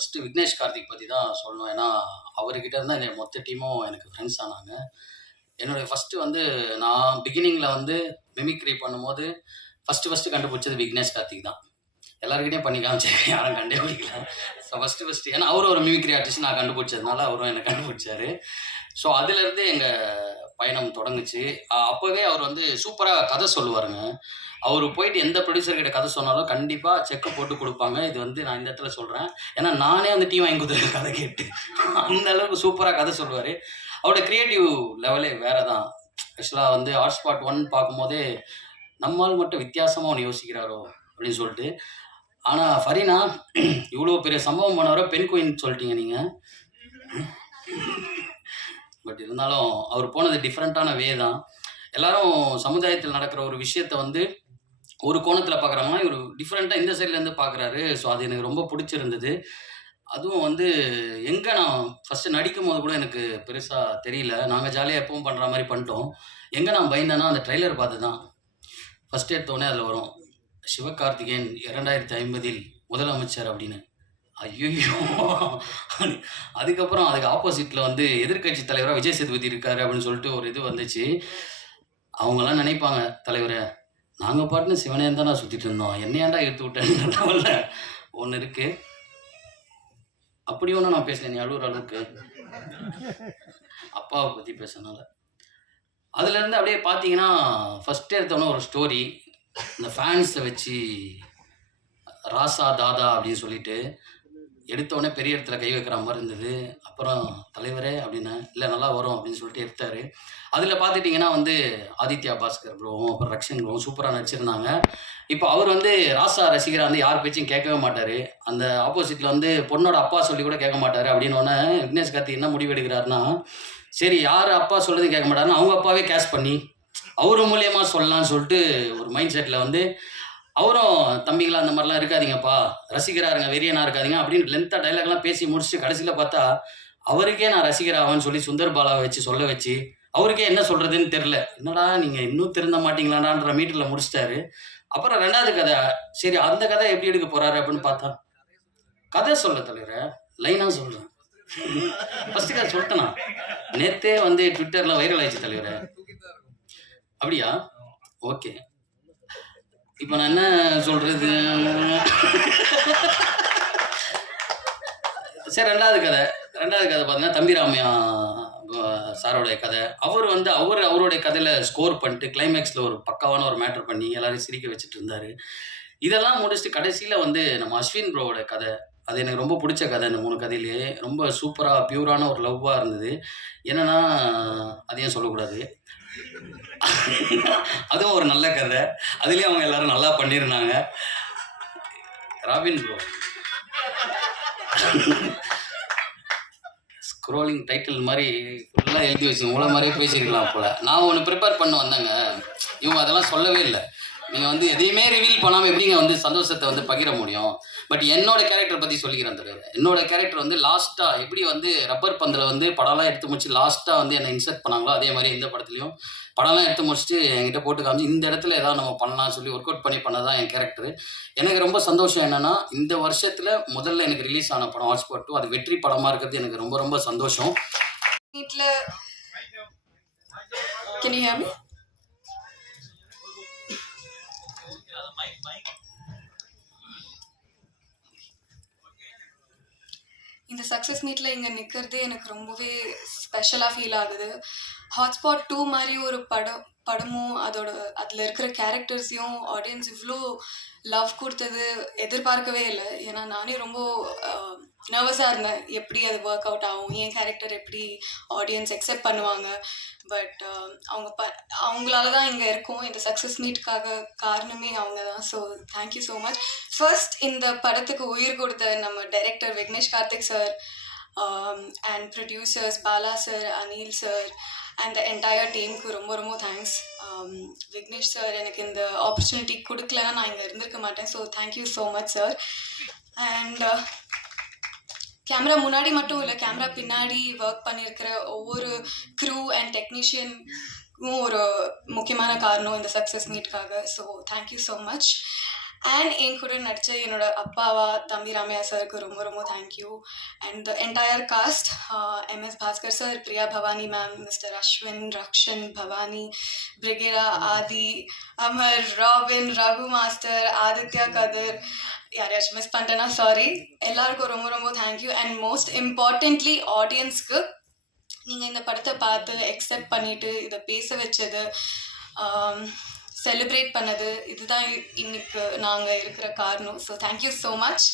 First Vignesh Karthik பத்தி தான் சொல்லணும். ஏன்னா, அவருகிட்ட இருந்து தான் மொத்த டீமும் எனக்கு ஃப்ரெண்ட்ஸ் ஆனாங்க. என்னுடைய ஃபர்ஸ்ட்டு வந்து நான் பிகினிங்ல வந்து மிமிக்ரி பண்ணும்போது, ஃபர்ஸ்ட்டு கண்டுபிடிச்சது விக்னேஷ் கார்த்திக் தான். எல்லார்கிட்டயும் பண்ணி காமிச்சிருக்கேன். யாரும் கண்டே பிடிக்கல. ஸோ ஃபர்ஸ்ட்டு ஏன்னா அவரும் ஒரு மிமிக்ரி ஆர்டிஸ்ட் நான் கண்டுபிடிச்சதுனால, அவரும் என்ன கண்டுபிடிச்சாரு. ஸோ அதிலிருந்தே எங்க பயணம் தொடங்குச்சு. அப்பவே அவர் வந்து சூப்பரா கதை சொல்லுவாருங்க. அவரு போயிட்டு எந்த ப்ரொடியூசர் கிட்ட கதை சொன்னாலும் கண்டிப்பா செக் போட்டு குடுப்பாங்க. இது வந்து நான் இந்த இடத்துல சொல்றேன். ஏன்னா நானே வந்து டீ வாங்கி குடுத்துருக்கேன் கதை கேட்டு. அந்த அளவுக்கு சூப்பரா கதை சொல்லுவாரு. அவரோட கிரியேட்டிவ் லெவலே வேற தான். ஆக்சுவலா வந்து ஹாட்ஸ்பாட் 1 பார்க்கும்போதே, நம்ம ஆள் மட்டும் வித்தியாசமா ஒண்ணு யோசிக்கிறாரோ! அப்படின்னு சொல்லிட்டு. ஆனா ஃபரீனா இவ்ளோ பெரிய சம்பவம் பண்ணவர பெண் குயின் சொல்ட்டீங்க நீங்க. பட் இருந்தாலும் அவர் போனது டிஃபரண்டான வே தான். எல்லாரும் சமுதாயத்தில் நடக்கிற ஒரு விஷயத்த வந்து ஒரு கோணத்துல பார்க்குறாங்கன்னா, இவரு டிஃபரண்டா இந்த சைட்ல இருந்து பார்க்குறாரு. ஸோ அது எனக்கு ரொம்ப புடிச்சிருந்தது. அதுவும் வந்து எங்க நான் ஃபர்ஸ்ட்டு நடிக்கும்போது கூட எனக்கு பெருசா தெரியல. நாங்க ஜாலியா எப்பவும் பண்ற மாரி பண்ணிட்டோம். எங்க நான் பயந்தேன்னா, அந்த ட்ரெய்லர் பார்த்து தான். ஃபர்ஸ்ட் எடுத்தோனே அதுல வரும். சிவகார்த்திகேயன் 2050ல் முதலமைச்சர் அப்படின்னு. ஐய்யய்யோ! அதுக்கப்புறம் அதுக்கு ஆப்போசிட்ல வந்து எதிர்க்கட்சி தலைவரா விஜய் சேதுபதி இருக்காரு அப்படின்னு சொல்லிட்டு ஒரு இது வந்துச்சு. அவங்கலாம் நினைப்பாங்க, தலைவரே நாங்க பாட்டுன்னு சிவனேன்னு தான சுத்திட்டு இருந்தோம். என்ன ஏன்டா இழுத்து விட்டேன்ற லெவல்ல ஒண்ணு இருக்கு. அப்படி ஒண்ணும் நான் பேசல. நீ அழுவுற அளவுக்கு. அப்பாவ பத்தி பேசுனனால. அதுலேருந்து அப்படியே பார்த்தீங்கன்னா, ஃபர்ஸ்ட் எடுத்தோனே ஒரு ஸ்டோரி. இந்த ஃபேன்ஸ வச்சு ராசா, தாதா அப்படின்னு சொல்லிட்டு, எடுத்தோனே பெரிய இடத்துல கை வைக்கிற மாரி இருந்தது. அப்புறம் தலைவரே அப்படின்னேன். இல்ல நல்லா வரும் அப்படின்னு சொல்லிட்டு எடுத்தாரு. அதுல பார்த்துட்டீங்கன்னா வந்து ஆதித்யா பாஸ்கர் ப்ரோவும், அப்புறம் ரக்ஷன் ப்ரோவும் சூப்பரா நடிச்சிருந்தாங்க. இப்போ அவர் வந்து ராசா ரசிகரா வந்து யார் பேச்சையும் கேட்கவே மாட்டாரு. அந்த ஆப்போசிட்ல வந்து பொண்ணோட அப்பா சொல்லி கூட கேட்க மாட்டாரு. அப்படின்னோனே விக்னேஷ் கார்த்திக் என்ன முடிவு எடுக்கிறாருன்னா, சரி யார் அப்பா சொல்றதையும் கேட்க மாட்டாருன்னு அவங்க அப்பாவே கேஸ்ட் பண்ணி, அவரு மூலியமா சொல்லலாம்னு சொல்லிட்டு ஒரு மைண்ட் செட்ல வந்து அவரும் தம்பிங்களா அந்த மாதிரிலாம் இருக்காதீங்கப்பா, ரசிகரா இருங்க, வெறியனா இருக்காதீங்க அப்படின்னு லென்த்தா டயலாக்லாம் பேசி முடிச்சுட்டு கடைசியில பார்த்தா, அவருக்கே நான் ரசிகர் ஆவேன்னு சொல்லி சுந்தர் பாலாவ வச்சு சொல்ல வச்சு, அவருக்கே என்ன சொல்றதுன்னு தெரியல. என்னடா நீங்க இன்னும் திருந்த மாட்டீங்களாடான்ற மீட்டர்ல முடிச்சுட்டாரு. அப்புறம் 2வது கதை. சரி அந்த கதை எப்படி எடுக்க போறாரு அப்படின்னு பார்த்தா, கதை சொல்ல தலைவரே, லைனா சொல்றேன். ஃபர்ஸ்ட் கதை சொல்லிட்டேனா? நேத்தே வந்து ட்விட்டர்ல வைரல் ஆயிடுச்சு தலைவரே. அப்படியா? ஓகே. இப்ப நான் என்ன சொல்றது? சரி 2வது கதை. 2வது கதை பார்த்தீங்கன்னா, தம்பி ராமையா சாரோடைய கதை. அவர் வந்து அவருடைய கதையில ஸ்கோர் பண்ணிட்டு, கிளைமேக்ஸ்ல ஒரு பக்காவான ஒரு மேட்டர் பண்ணி எல்லாரையும் சிரிக்க வச்சுட்டு இருந்தாரு. இதெல்லாம் முடிச்சுட்டு கடைசியில வந்து நம்ம அஸ்வின் ப்ரோவோட கதை. அது எனக்கு ரொம்ப புடிச்ச கதை. இந்த 3 கதையிலேயே. ரொம்ப சூப்பரா, பியூரான ஒரு லவ்வா இருந்தது. என்னன்னா, அதையும் சொல்லக்கூடாது. அதுவும் ஒரு நல்ல கதை. அதுலயும் அவங்க எல்லாரும் நல்லா பண்ணியிருந்தாங்க. Robin bro. ஸ்க்ரோலிங் டைட்டில் மாரி ஃபுல்லா எழுதி வச்சு உங்கள மாரியே பேசியிருக்கலாம் போல. நான் ஒண்ணு ப்ரிப்பேர் பண்ண வந்தேங்க. இவங்க அதெல்லாம் சொல்லவே இல்ல. நீங்க வந்து எதையுமே ரிவீல் பண்ணாம எப்படிங்க வந்து சந்தோஷத்த வந்து பகிர முடியும்? பட் என்னோட கேரக்டர் பத்தி சொல்லிக்கிறேன் தலைவரே. என்னோட கேரக்டர் வந்து லாஸ்ட்டா எப்படி வந்து ரப்பர் பந்துல வந்து படம்லாம் எடுத்து முடிச்சு லாஸ்ட்டா வந்து என்ன இன்சர்ட் பண்ணாங்களோ, அதே மாரி இந்த படத்துலயும் படம்லாம் எடுத்து முடிச்சுட்டு என்கிட்ட போட்டு காமிச்சு, இந்த இடத்துல ஏதாவது நம்ம பண்ணலாம்னு சொல்லி ஒர்க் அவுட் பண்ணி பண்ணது தான் என் கேரக்டரு. எனக்கு ரொம்ப சந்தோஷம் என்னன்னா, இந்த வருஷத்துல முதல்ல எனக்கு ரிலீஸ் ஆன படம் ஹாட்ஸ்பாட் 2 அது வெற்றி படமா இருக்கிறது எனக்கு ரொம்ப ரொம்ப சந்தோஷம். வீட்ல Can you hear me? இந்த சக்ஸஸ் மீட்ல இங்க நிக்கிறதே எனக்கு ரொம்பவே ஸ்பெஷலா ஃபீல் ஆகுது. ஹாட்ஸ்பாட் 2 மாதிரி ஒரு படமும் அதுல இருக்கிற கேரக்டர்ஸையும் ஆடியன்ஸ் இவ்வளோ லவ் கொடுத்தது எதிர்பார்க்கவே இல்லை. ஏன்னா நானே ரொம்ப நர்வஸாக இருந்தேன், எப்படி அது ஒர்க் அவுட் ஆகும், என் கேரக்டர் எப்படி ஆடியன்ஸ் அக்செப்ட் பண்ணுவாங்க. பட் அவங்களால தான் இங்கே இருக்கோம். இந்த சக்ஸஸ் மீட்காக காரணமே அவங்க தான். So thank you so much. First இந்த படத்துக்கு உயிர் கொடுத்த நம்ம director Vignesh Karthik sir and producers Bala sir, Anil sir and the entire டீமுக்கு ரொம்ப ரொம்ப தேங்க்ஸ். விக்னேஷ் சார் எனக்கு இந்த ஆப்பர்ச்சுனிட்டி கொடுக்கலன்னா நான் இங்கே இருந்திருக்க மாட்டேன். So thank you so much sir. And camera முன்னாடி மட்டும் இல்லை, கேமரா பின்னாடி ஒர்க் பண்ணியிருக்கிற ஒவ்வொரு க்ரூ அண்ட் டெக்னீஷியனுக்கும் ஒரு முக்கியமான காரணம் இந்த சக்ஸஸ் மீட்காக. So thank you so much. And என் கூட நடித்த என்னோட அப்பாவா தம்பி ராமையா சாருக்கு ரொம்ப ரொம்ப thank you. And the entire cast, MS Bhaskar sir, Priya Bhavani ma'am, mister Ashwin, Rakshan, Bhavani, Brigida, Aadhi, Amar, Robin, Raghu master, Aditya Kathir, யாரையாச்சும் மிஸ் பண்ணிட்டேன்னா சாரி. எல்லாருக்கும் ரொம்ப ரொம்ப தேங்க்யூ. அண்ட் மோஸ்ட் இம்பார்ட்டன்ட்லி ஆடியன்ஸ்க்கு நீங்கள் இந்த படத்தை பார்த்து அக்செப்ட் பண்ணிவிட்டு இதை பேச வச்சது, செலிப்ரேட் பண்ணது, இதுதான் இன்னைக்கு நாங்கள் இருக்கிற காரணம். So thank you so much.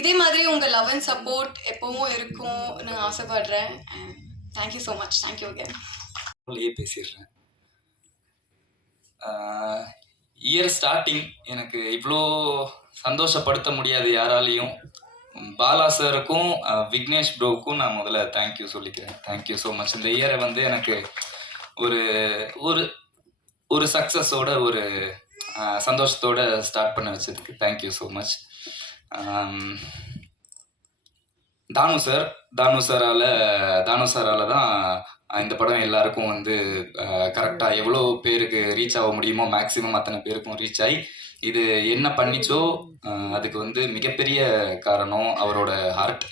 இதே மாதிரி உங்கள் லவ் அண்ட் சப்போர்ட் எப்பவும் இருக்கும்னு ஆசைப்படுறேன். Thank you so much. Thank you again. பேசிடுறேன். இயர் ஸ்டார்டிங் எனக்கு இவ்வளோ சந்தோஷப்படுத்த முடியாது யாராலையும். பாலா சாருக்கும் விக்னேஷ் ப்ரோவுக்கும் நான் முதல்ல தேங்க்யூ சொல்லிக்கிறேன். Thank you so much. இந்த இயரை வந்து எனக்கு ஒரு ஒரு ஒரு சக்ஸஸோட ஒரு சந்தோஷத்தோட ஸ்டார்ட் பண்ண வச்சதுக்கு தேங்க்யூ ஸோ மச். தானு சாரால் தான் இந்த படம் எல்லாருக்கும் வந்து கரெக்டாக எவ்வளோ பேருக்கு ரீச் ஆக முடியுமோ மேக்ஸிமம் அத்தனை பேருக்கும் ரீச் ஆகி இது என்ன பண்ணிச்சோ அதுக்கு வந்து மிகப்பெரிய காரணம் அவரோட ஹார்ட்.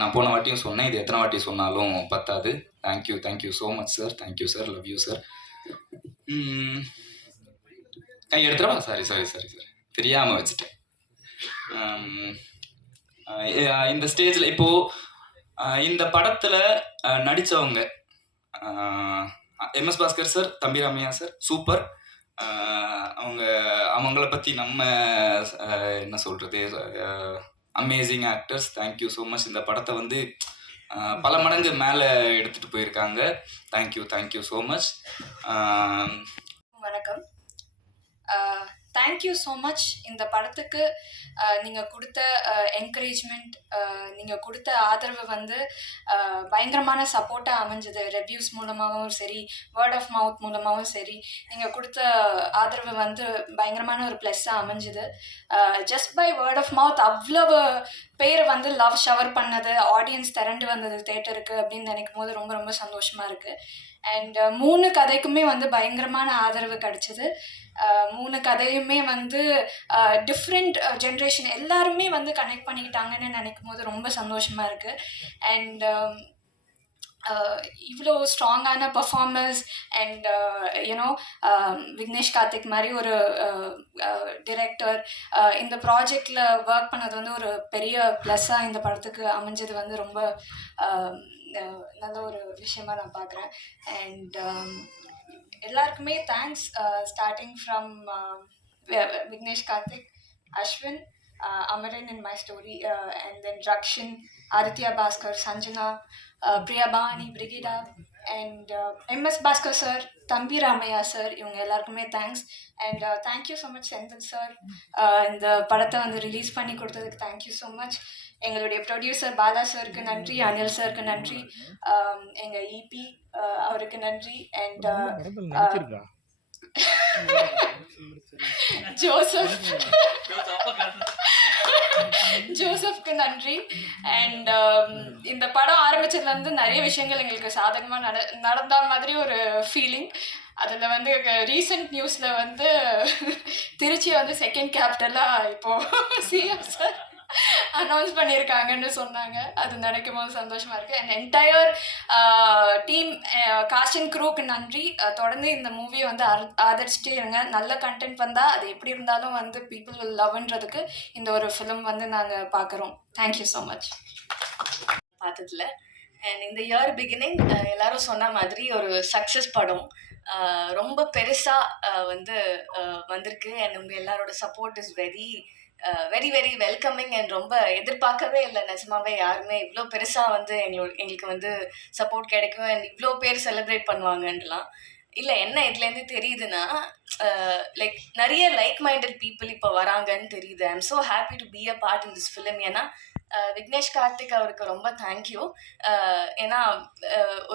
நான் போன வாட்டியும் சொன்னேன், இது எத்தனை வாட்டி சொன்னாலும் பத்தாது. Thank you so much sir. Thank you sir. Love you sir. கை எடுத்துடவா? சாரி தெரியாமல் வச்சுட்டேன். இந்த ஸ்டேஜில் இப்போது இந்த படத்தில் நடித்தவங்க MS பாஸ்கர் சார், தம்பி ராமையா சார் சூப்பர். அவங்கள பற்றி நம்ம என்ன சொல்கிறது, amazing actors. Thank you so much. இந்த படத்தை வந்து பல மடங்கு மேலே எடுத்துகிட்டு போயிருக்காங்க. Thank you so much. வணக்கம். Thank you so much. இந்த படத்துக்கு நீங்கள் கொடுத்த என்கரேஜ்மெண்ட், நீங்கள் கொடுத்த ஆதரவு வந்து பயங்கரமான சப்போர்ட்டாக அமைஞ்சது. ரிவ்யூஸ் மூலமாகவும் சரி, வேர்ட் ஆஃப் மவுத் மூலமாகவும் சரி, நீங்கள் கொடுத்த ஆதரவு வந்து பயங்கரமான ஒரு ப்ளஸ்ஸாக அமைஞ்சுது. Just by word of mouth அவ்வளவு பேர் வந்து லவ் ஷவர் பண்ணது, ஆடியன்ஸ் திரண்டு வந்தது தேட்டருக்கு அப்படின்னு நினைக்கும் போது ரொம்ப ரொம்ப சந்தோஷமாக இருக்குது. அண்ட் 3 கதைக்குமே வந்து பயங்கரமான ஆதரவு கிடச்சிது. 3 கதையுமே வந்து டிஃப்ரெண்ட் ஜென்ரேஷன் எல்லாருமே வந்து கனெக்ட் பண்ணிக்கிட்டாங்கன்னு நினைக்கும் போது ரொம்ப சந்தோஷமாக இருக்குது. அண்ட் இவ்வளோ ஸ்ட்ராங்கான performance and you know Vignesh Karthik மாதிரி ஒரு டிரெக்டர் இந்த ப்ராஜெக்டில் ஒர்க் பண்ணது வந்து ஒரு பெரிய ப்ளஸ்ஸாக இந்த படத்துக்கு அமைஞ்சது வந்து ரொம்ப நல்ல ஒரு விஷயமா நான் பார்க்குறேன். அண்ட் எல்லாருக்குமே thanks, starting from Vignesh Karthik, Ashwin, Amaran in my story, and then Rakshan, Aditya Bhaskar, Sanjana, Priya Bhavani, Brigida, and MS Bhaskar sir, Thambi Ramaiya sir, இவங்க எல்லாருக்குமே thanks. And thank you so much Senthil sir, இந்த படத்தை வந்து ரிலீஸ் பண்ணி கொடுத்ததுக்கு thank you so much. எங்களுடைய producer Bala சாருக்கு நன்றி, அனில் சாருக்கு நன்றி, எங்கள் இபி அவருக்கு நன்றி, அண்ட் ஜோசப்க்கு நன்றி. அண்ட் இந்த படம் ஆரம்பிச்சதுலேருந்து நிறைய விஷயங்கள் எங்களுக்கு சாதகமாக நடந்த மாதிரி ஒரு ஃபீலிங். அதில் வந்து ரீசெண்ட் நியூஸில் வந்து திருச்சியை வந்து செகண்ட் கேபிட்டலாக இப்போது சிஎம் சார் அனௌன்ஸ் பண்ணியிருக்காங்கன்னு சொன்னாங்க. அது நினைக்கும் போது சந்தோஷமாக இருக்குது. And entire team, cast and க்ரூக்கு நன்றி. தொடர்ந்து இந்த மூவியை வந்து ஆதரிச்சுட்டே இருங்க. நல்ல கண்டென்ட் வந்தால் அது எப்படி இருந்தாலும் வந்து பீப்புள் வில் லவ்ன்றதுக்கு இந்த ஒரு ஃபிலிம் வந்து நாங்கள் பார்க்குறோம். Thank you so much. பார்த்ததில்ல. அண்ட் இந்த இயர் பிகினிங் எல்லாரும் சொன்ன மாதிரி ஒரு சக்ஸஸ் படம் ரொம்ப பெருசாக வந்து வந்திருக்கு. அண்ட் உங்கள் எல்லாரோட support is very very welcoming. And ரொம்ப எதிர்பார்க்கவே இல்லை நிஜமாவே யாருமே இவ்வளோ பெருசாக வந்து எங்களுக்கு வந்து சப்போர்ட் கிடைக்கும் அண்ட் இவ்வளோ பேர் செலிப்ரேட் பண்ணுவாங்கன்றலாம் இல்லை. என்ன இதுலேருந்து தெரியுதுன்னா, லைக் நிறைய லைக் மைண்டட் பீப்புள் இப்போ வராங்கன்னு தெரியுது. ஐ am so happy to be a part in this film. ஏன்னா விக்னேஷ் கார்த்திக் அவருக்கு ரொம்ப தேங்க்யூ. ஏன்னா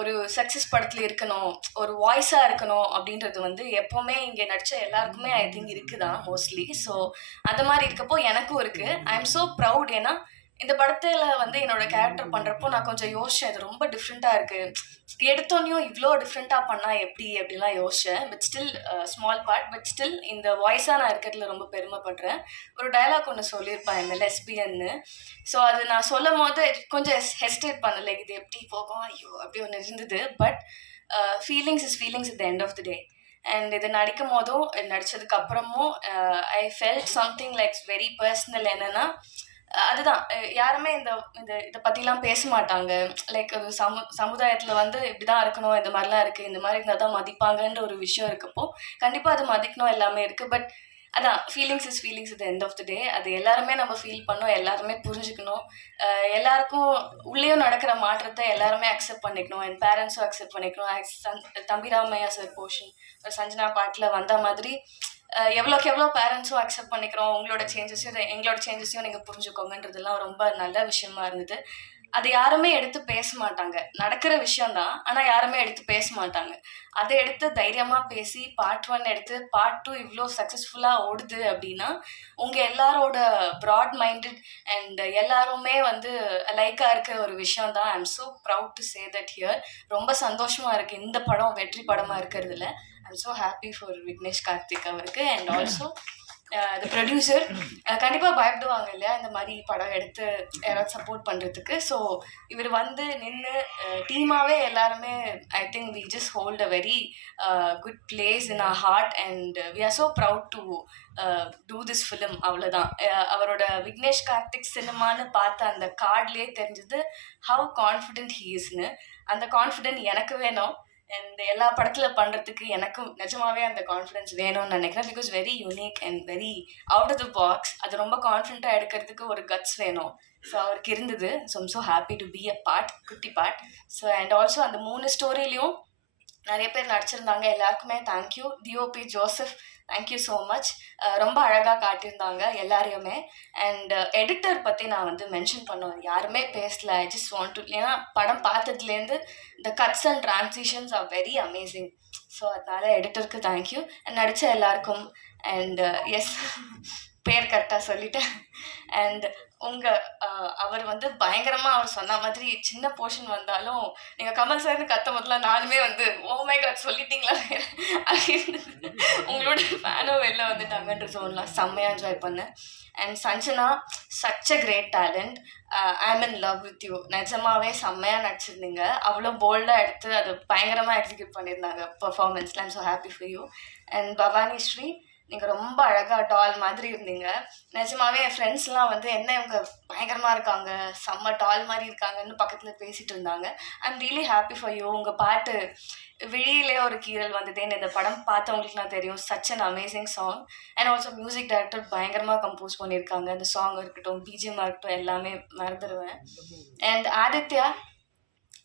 ஒரு சக்ஸஸ் படத்தில் இருக்கணும், ஒரு வாய்ஸாக இருக்கணும் அப்படின்றது வந்து எப்போவுமே இங்கே நடித்த எல்லாருக்குமே ஐ திங்க் இருக்குதான் மோஸ்ட்லி. ஸோ அந்த மாதிரி இருக்கப்போ எனக்கும் இருக்குது. ஐ எம் ஸோ ப்ரவுட். ஏன்னா இந்த படத்துல வந்து என்னோட கேரக்டர் பண்றப்போ நான் கொஞ்சம் யோசிச்சேன், இது ரொம்ப டிஃப்ரெண்டா இருக்கு, எடுத்தோன்னையும் இவ்வளோ டிஃப்ரெண்டா பண்ணா எப்படி அப்படிலாம் யோசிச்சேன். But still small part, but still இந்த வாய்ஸா நான் இருக்கிறதுல ரொம்ப பெருமைப்படுறேன். ஒரு டயலாக் ஒன்று சொல்லியிருப்பேன் இந்த லெஸ்பியன்னு. ஸோ அது நான் சொல்லும் போது கொஞ்சம் ஹெஸ்டேட் பண்ணல, இது எப்படி போகும் ஐயோ அப்படி ஒன்று இருந்தது. But feelings is feelings at the end of the day. And இது நடிக்கும் போதும் நடிச்சதுக்கு அப்புறமும் I felt something like very personal. என்னன்னா அதுதான் யாருமே இந்த இந்த இதை பற்றிலாம் பேச மாட்டாங்க. லைக் சமுதாயத்தில் வந்து இப்படிதான் இருக்கணும், இந்த மாதிரிலாம் இருக்குது, இந்த மாதிரி இருந்தால் தான் மதிப்பாங்கன்ற ஒரு விஷயம் இருக்கப்போ கண்டிப்பாக அது மதிக்கணும் எல்லாமே இருக்குது. பட் அதான் feelings is feelings at end of the day. அது எல்லாருமே நம்ம ஃபீல் பண்ணோம், எல்லாருமே புரிஞ்சுக்கணும். எல்லாருக்கும் உள்ளேயும் நடக்கிற மாற்றத்தை எல்லாருமே அக்செப்ட் பண்ணிக்கணும். என் பேரண்ட்ஸும் அக்செப்ட் பண்ணிக்கணும். தம்பிராமையா சார் போர்ஷன் சஞ்சனா பாட்டில் வந்த மாதிரி எவ்வளோக்கு எவ்வளோ பேரண்ட்ஸும் அக்செப்ட் பண்ணிக்கிறோம், உங்களோட சேஞ்சஸையும் எங்களோட சேஞ்சஸையும் நீங்கள் புரிஞ்சுக்கோங்கன்றதுலாம் ரொம்ப நல்ல விஷயமா இருந்தது. அது யாருமே எடுத்து பேச மாட்டாங்க, நடக்கிற விஷயம்தான், ஆனால் யாருமே எடுத்து பேச மாட்டாங்க. அதை எடுத்து தைரியமாக பேசி பார்ட் 1 எடுத்து பார்ட் 2 இவ்வளோ சக்ஸஸ்ஃபுல்லாக ஓடுது அப்படின்னா உங்கள் எல்லாரோட ப்ராட் மைண்டட் அண்ட் எல்லாருமே வந்து லைக்காக இருக்கிற ஒரு விஷயம் தான். I am so proud to say that here. ரொம்ப சந்தோஷமாக இருக்குது இந்த படம் வெற்றி படமாக இருக்கிறதுல. I'm so happy for Vignesh Karthik அவருக்கு. அண்ட் ஆல்சோ த ப்ரொடியூசர் கண்டிப்பாக பயப்படுவாங்க இல்லையா இந்த மாதிரி படம் எடுத்து யாராவது சப்போர்ட் பண்ணுறதுக்கு. ஸோ இவர் வந்து நின்று டீமாகவே எல்லாருமே I think we just hold a very good place in our heart and we are so proud to do this film. அவ்வளோதான். அவரோட விக்னேஷ் கார்த்திக் சினிமான்னு பார்த்த அந்த கார்ட்லேயே தெரிஞ்சது ஹவ் கான்ஃபிடென்ட் ஹீ இஸ்னு. அந்த கான்ஃபிடென்ட் எனக்கு வேணும். அண்ட் எல்லா படத்தில் பண்ணுறதுக்கு எனக்கும் நிஜமாவே அந்த கான்ஃபிடென்ஸ் வேணும்னு நினைக்கிறேன். Because very unique and very out of the box. அது ரொம்ப கான்ஃபிடென்ட்டாக எடுக்கிறதுக்கு ஒரு கட்ஸ் வேணும். ஸோ அவருக்கு இருந்தது. So I'm so happy to be a part, குட்டி பார்ட். ஸோ அண்ட் ஆல்சோ அந்த 3 ஸ்டோரிலையும் நிறைய பேர் நடிச்சிருந்தாங்க. எல்லாருக்குமே thank you. DOP Joseph thank you so much. ரொம்ப அழகாக காட்டியிருந்தாங்க எல்லாரையுமே. அண்ட் எடிட்டர் பற்றி நான் வந்து மென்ஷன் பண்ணுவேன், யாருமே பேசல. ஐ ஜஸ்ட் வாண்ட் டு, ஏன்னா படம் பார்த்ததுலேருந்து இந்த cuts and transitions are very amazing. So அதனால எடிட்டருக்கு தேங்க்யூ. நடித்த எல்லாருக்கும். அண்ட் எஸ் பேர் கரெக்டாக சொல்லிட்டேன். அண்ட் அவர் வந்து பயங்கரமாக அவர் சொன்ன மாதிரி சின்ன போர்ஷன் வந்தாலும் நீங்கள் கமல் சார்னு கத்த முதல்ல நானுமே வந்து ஓ மை காட் சொல்லிட்டீங்களா அப்படின்னு உங்களோட ஃபேனும் வெளில வந்துட்டாங்கன்ற ஜோன்லாம் செம்மையாக என்ஜாய் பண்ணேன். And Sanjana such a great talent. I am in love with you. நிஜமாவே செம்மையாக நடிச்சிருந்தீங்க. அவ்வளோ போல்டாக எடுத்து அது பயங்கரமாக எக்ஸிக்யூட் பண்ணியிருந்தாங்க பர்ஃபார்மன்ஸில். I'm so happy for you. And Bhavani Sri நீங்கள் ரொம்ப அழகாக டால் மாதிரி இருந்தீங்க. நிஜமாவே என் ஃப்ரெண்ட்ஸ்லாம் வந்து என்ன இவங்க பயங்கரமாக இருக்காங்க, செம்ம டால் மாதிரி இருக்காங்கன்னு பக்கத்தில் பேசிகிட்டு இருந்தாங்க. I am really happy for you. உங்கள் பாட்டு வெளியிலே ஒரு கீரல் வந்ததேன்னு இந்த படம் பார்த்தவங்களுக்கு நான் தெரியும். Such an amazing song. And also music director பயங்கரமாக கம்போஸ் பண்ணியிருக்காங்க. அந்த சாங் இருக்கட்டும், பிஜிஎம்மாக இருக்கட்டும், எல்லாமே மறந்துடுவேன். And Aditya,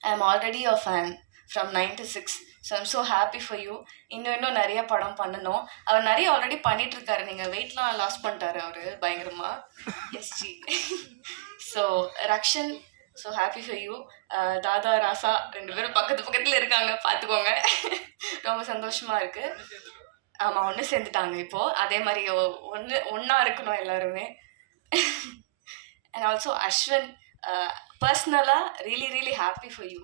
I am already a fan from 96. So I'm so happy for you. இன்னும் நிறைய படம் பண்ணணும். அவர் நிறைய ஆல்ரெடி பண்ணிகிட்ருக்காரு. நீங்கள் வெயிட்லாம் லாஸ் பண்ணிட்டாரு அவர் பயங்கரமாக. SG. So Rakshan, so happy for you. தாதா ராசா 2 பேரும் பக்கத்தில் இருக்காங்க, பார்த்துக்கோங்க. ரொம்ப சந்தோஷமாக இருக்குது. ஆமாம், ஒன்று சேர்ந்துட்டாங்க இப்போது. அதே மாதிரி ஒன்றா இருக்கணும் எல்லாருமே. அண்ட் ஆல்சோ அஸ்வின், பர்சனலாக really really happy for you.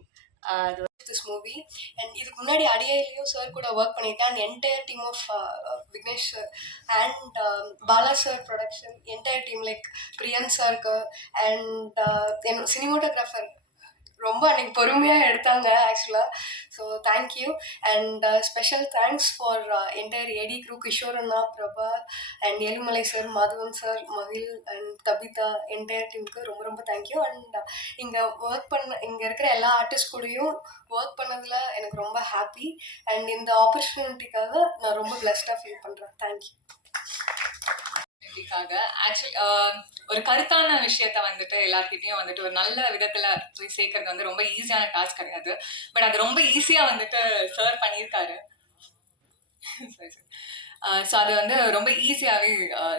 அது திஸ் மூவி. அண்ட் இதுக்கு முன்னாடி அடியிலையும் சார் கூட ஒர்க் பண்ணிட்டேன். And entire team of Vignesh sir and Bala sir production entire team like Priyan சாருக்கு அண்ட் என் சினிமோட்டோகிராஃபர் ரொம்ப அன்றைக்கி பொறுமையாக எடுத்தாங்க ஆக்சுவலாக. So thank you. And special thanks for entire AD crew, Kishore அண்ணா, Prabha and Ezhumalai sir, Madhavan sir, Magil and Kabitha, என்டையர் டீமுக்கு ரொம்ப ரொம்ப தேங்க்யூ. அண்ட் இங்கே இருக்கிற எல்லா ஆர்டிஸ்ட் கூடயும் ஒர்க் பண்ணதில் எனக்கு ரொம்ப ஹாப்பி. அண்ட் இந்த ஆப்பர்ச்சுனிட்டிக்காக நான் ரொம்ப பிளஸ்டாக ஃபீல் பண்ணுறேன். தேங்க்யூ. ஆக்சுவலி ஒரு கருத்தான விஷயத்த வந்துட்டு எல்லார்கிட்டையும் வந்துட்டு ஒரு நல்ல விதத்துல போய் சேர்க்கறது வந்து ரொம்ப ஈஸியான டாஸ்க் கிடையாது. பட் அது ரொம்ப ஈஸியா வந்துட்டு சார் பண்ணியிருக்காரு. ஸோ அது வந்து ரொம்ப ஈஸியாகவே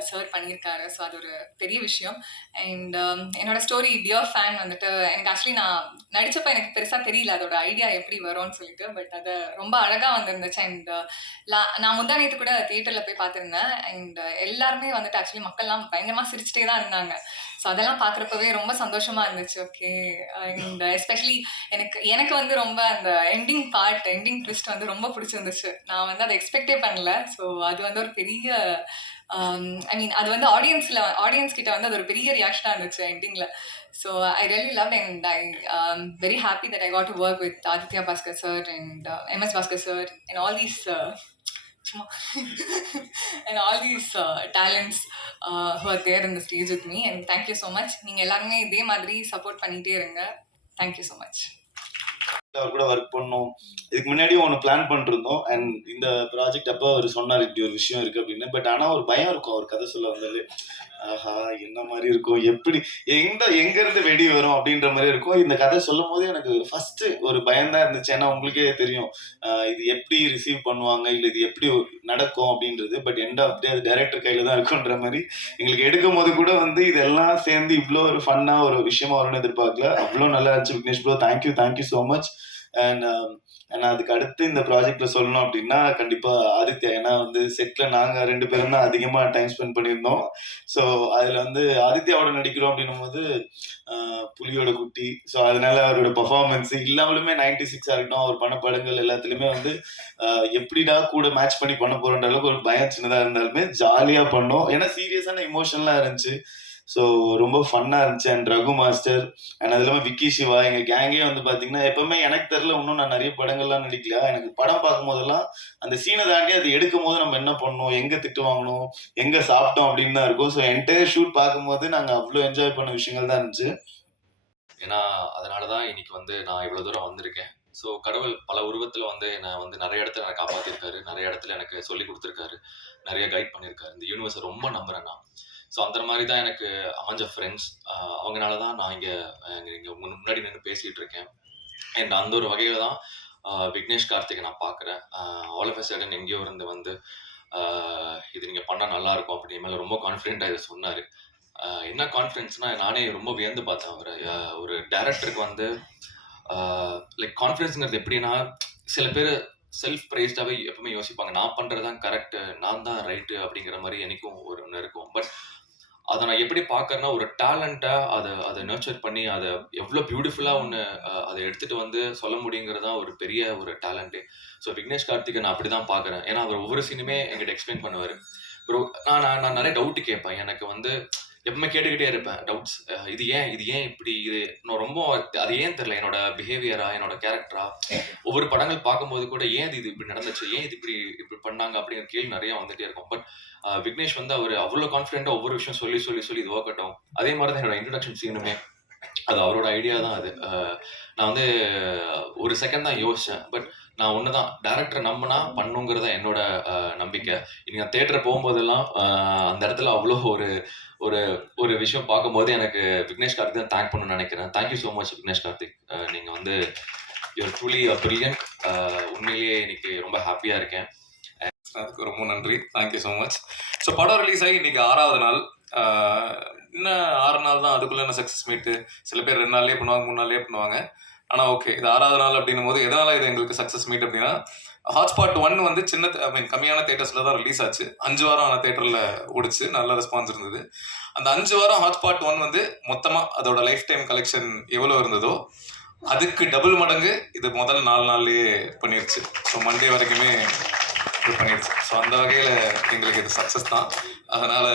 சார் பண்ணியிருக்காரு. ஸோ அது ஒரு பெரிய விஷயம். அண்ட் என்னோட ஸ்டோரி டியர் ஃபேன் வந்துட்டு எனக்கு ஆக்சுவலி நான் நடித்தப்போ எனக்கு பெருசாக தெரியல அதோட ஐடியா எப்படி வரும்னு சொல்லிட்டு. பட் அது ரொம்ப அழகாக வந்திருந்துச்சு. அண்ட் நான் முந்தா நேற்று கூட தியேட்டரில் போய் பார்த்துருந்தேன். அண்ட் எல்லாருமே வந்துட்டு ஆக்சுவலி மக்கள்லாம் பயங்கரமாக சிரிச்சிட்டே தான் இருந்தாங்க. ஸோ அதெல்லாம் பார்க்குறப்பவே ரொம்ப சந்தோஷமாக இருந்துச்சு. ஓகே. அண்ட் எஸ்பெஷலி எனக்கு வந்து ரொம்ப அந்த எண்டிங் ட்விஸ்ட் வந்து ரொம்ப பிடிச்சிருந்துச்சு. நான் வந்து அதை எக்ஸ்பெக்டே பண்ணல. ஸோ அது வந்து ஒரு பெரிய ஐ மீன் அது வந்து ஆடியன்ஸ் கிட்ட வந்து அது ஒரு பெரிய ரியாக்ஷனாக இருந்துச்சு எண்டிங்கில். So I really love and I very happy that I got to work with Aditya Bhaskar sir and MS Bhaskar sir and all these and all these talents who are there in the stage with me. And thank you so much. நீங்கள் எல்லாருமே இதே மாதிரி support பண்ணிகிட்டே இருங்க. Thank you so much. அவர் கூட work பண்ணோம். இதுக்கு முன்னாடி ஒன்று பிளான் பண்ணிருந்தோம். அண்ட் இந்த ப்ராஜெக்ட் அப்போ அவர் சொன்னார் இப்படி ஒரு விஷயம் இருக்குது அப்படின்னு. பட் ஆனால் ஒரு பயம் இருக்கும் அவர் கதை சொல்ல வந்தாலே. ஆஹா என்ன மாதிரி இருக்கும், எப்படி எங்கேருந்து வெடி வரும் அப்படின்ற மாதிரி இருக்கும். இந்த கதை சொல்லும் போது எனக்கு ஃபஸ்ட்டு ஒரு பயம்தான் இருந்துச்சு. ஏன்னா உங்களுக்கே தெரியும் இது எப்படி ரிசீவ் பண்ணுவாங்க, இல்லை இது எப்படி நடக்கும் அப்படின்றது. பட் எண்ட் ஆஃப் டே அது டைரக்டர் கையில் தான் இருக்குன்ற மாதிரி எங்களுக்கு எடுக்கும் போது கூட வந்து இதெல்லாம் சேர்ந்து இவ்வளோ ஒரு ஃபன்னாக ஒரு விஷயமா வரும்னு எதிர்பார்க்கல. அவ்வளோ நல்லா இருந்துச்சு Vignesh bro. Thank you so much. And அதுக்கு அடுத்து இந்த ப்ராஜெக்ட்ல சொல்லணும் அப்படின்னா கண்டிப்பா ஆதித்யா. ஏன்னா வந்து செட்ல நாங்க 2 பேரும் தான் அதிகமா டைம் ஸ்பெண்ட் பண்ணியிருந்தோம். ஸோ அதுல வந்து ஆதித்யாவோட நடிக்கிறோம் அப்படின்னும் போது புலியோட குட்டி. ஸோ அதனால அவரோட பர்ஃபார்மன்ஸ் இல்லாமலுமே 96 இருக்கட்டும் அவர் பண்ண படங்கள் எல்லாத்துலயுமே வந்து எப்படிடா கூட மேட்ச் பண்ணி பண்ண போறன்ற அளவுக்கு ஒரு பயம் சின்னதா இருந்தாலுமே ஜாலியா பண்ணோம். ஏன்னா சீரியஸான இமோஷன்லாம் இருந்துச்சு. ஸோ ரொம்ப ஃபன்னாக இருந்துச்சு. அண்ட் ரகு மாஸ்டர் அண்ட் அது இல்லாமல் விக்கி சிவா எங்கள் கேங்கே வந்து பார்த்தீங்கன்னா எப்பவுமே எனக்கு தெரில, இன்னும் நான் நிறைய படங்கள்லாம் நடிக்கல. எனக்கு படம் பார்க்கும் போதெல்லாம் அந்த சீனை தாண்டி அது எடுக்கும் போது நம்ம என்ன பண்ணோம், எங்கே திட்டு வாங்கணும், எங்கே சாப்பிட்டோம் அப்படின்னு தான் இருக்கும். ஸோ என்டையர் ஷூட் பார்க்கும்போது நாங்கள் அவ்வளோ என்ஜாய் பண்ண விஷயங்கள் தான் இருந்துச்சு. ஏன்னா அதனால தான் இன்னைக்கு வந்து நான் இவ்வளோ தூரம் வந்திருக்கேன். ஸோ கடவுள் பல உருவத்தில் வந்து என்னை வந்து நிறைய இடத்துல எனக்கு காப்பாற்றிருக்காரு, நிறைய இடத்துல எனக்கு சொல்லி கொடுத்துருக்காரு, நிறைய கைட் பண்ணியிருக்காரு. இந்த யூனிவர்ஸை ரொம்ப நம்புகிறேன் நான். ஸோ அந்த மாதிரி தான் எனக்கு அமைஞ்ச ஃப்ரெண்ட்ஸ். அவங்களால தான் நான் இங்கே முன்னாடி நின்று பேசிகிட்டு இருக்கேன். அண்ட் அந்த ஒரு வகையில் தான் விக்னேஷ் கார்த்திகை நான் பார்க்குறேன். ஆல் ஆஃப் அ சடன் எங்கேயோ இருந்து வந்து இது நீங்கள் பண்ணால் நல்லாயிருக்கும் அப்படின்னு மேலே ரொம்ப கான்ஃபிடென்ட்டாக இதை சொன்னார். என்ன கான்ஃபிடென்ஸ்னால் நானே ரொம்ப வியந்து பார்த்தேன் அவரை. ஒரு டைரக்டருக்கு வந்து லைக் கான்ஃபிடென்ஸுங்கிறது எப்படின்னா, சில பேர் செல்ஃப் ப்ரைஸ்டாகவே எப்பவுமே யோசிப்பாங்க, நான் பண்ணுறது தான் கரெக்டு, நான் தான் ரைட்டு அப்படிங்கிற மாதிரி எனக்கும் ஒன்று இருக்கும். பட் அதை நான் எப்படி பார்க்கறேன்னா, ஒரு டேலண்ட்டாக அதை நர்ச்சர் பண்ணி அதை எவ்வளோ பியூட்டிஃபுல்லாக ஒன்று அதை எடுத்துகிட்டு வந்து சொல்ல முடியுங்கிறது தான் ஒரு பெரிய ஒரு டேலண்ட்டு. ஸோ விக்னேஷ் கார்த்திகை நான் அப்படி தான் பார்க்குறேன். ஏன்னா அவர் ஒவ்வொரு சீனுமே எங்கிட்ட எக்ஸ்பிளைன் பண்ணுவார். ப்ரோ நான் நிறைய டவுட்டு கேட்பேன். எனக்கு வந்து எப்பவுமே கேட்டுக்கிட்டே இருப்பேன் டவுட்ஸ். இது ஏன் இப்படி, இது நான் ரொம்ப அது ஏன் தெரில, என்னோட பிஹேவியரா, என்னோட கேரக்டரா, ஒவ்வொரு படங்கள் பார்க்கும்போது கூட ஏன் இது இப்படி நடந்துச்சு, ஏன் இது இப்படி பண்ணாங்க அப்படிங்கிற கேள்வி நிறைய வந்துட்டே இருக்கும். பட் விக்னேஷ் வந்து அவர் அவ்வளோ கான்ஃபிடென்ட்டாக ஒவ்வொரு விஷயம் சொல்லி இது ஒர்க்கட்டும். அதே மாதிரி தான் என்னோட இன்ட்ரடக்ஷன் சீனுமே அது அவரோட ஐடியா தான். அது நான் வந்து ஒரு செகண்ட் தான் யோசித்தேன். பட் நான் ஒன்று தான், டேரக்டரை நம்பினா பண்ணுங்கிறத என்னோட நம்பிக்கை. இன்னைக்கு நான் தேட்டரை போகும்போதெல்லாம் அந்த இடத்துல அவ்வளோ ஒரு விஷயம் பார்க்கும்போது எனக்கு விக்னேஷ் கார்த்திக் தான் தேங்க் பண்ணணும்னு நினைக்கிறேன். Thank you so much Vignesh Karthik. நீங்கள் வந்து யூஆர் ட்ரூலி பிரில்லியன்ட். உண்மையிலேயே இன்னைக்கு ரொம்ப ஹாப்பியாக இருக்கேன். அதுக்கு ரொம்ப நன்றி. Thank you so much. ஸோ படம் ரிலீஸ் ஆகி இன்னைக்கு 6வது நாள். இன்னும் 6 நாள் தான், அதுக்குள்ளே என்ன சக்ஸஸ் மீட்டு. சில பேர் 2 நாள்லேயே பண்ணுவாங்க, 3 நாள்லேயே பண்ணுவாங்க. ஆனால் ஓகே, இது 6வது நாள் அப்படின்னும் போது எதனால் இது எங்களுக்கு சக்ஸஸ் மீட் அப்படின்னா, ஹாட்ஸ்பாட் 1 வந்து கம்மியான தேட்டர்ஸில் தான் ரிலீஸ் ஆச்சு. 5 வாரம் ஆன தேட்டரில் ஓடிச்சு, நல்ல ரெஸ்பான்ஸ் இருந்தது. அந்த 5 வாரம் ஹாட்ஸ்பாட் 1 வந்து மொத்தமாக அதோட லைஃப் டைம் கலெக்ஷன் எவ்வளோ இருந்ததோ அதுக்கு டபுள் மடங்கு இது முதல் 4 நாள்லேயே பண்ணிருச்சு. ஸோ மண்டே வரைக்குமே இது பண்ணிடுச்சு. ஸோ அந்த வகையில் எங்களுக்கு இது சக்ஸஸ் தான். அதனால்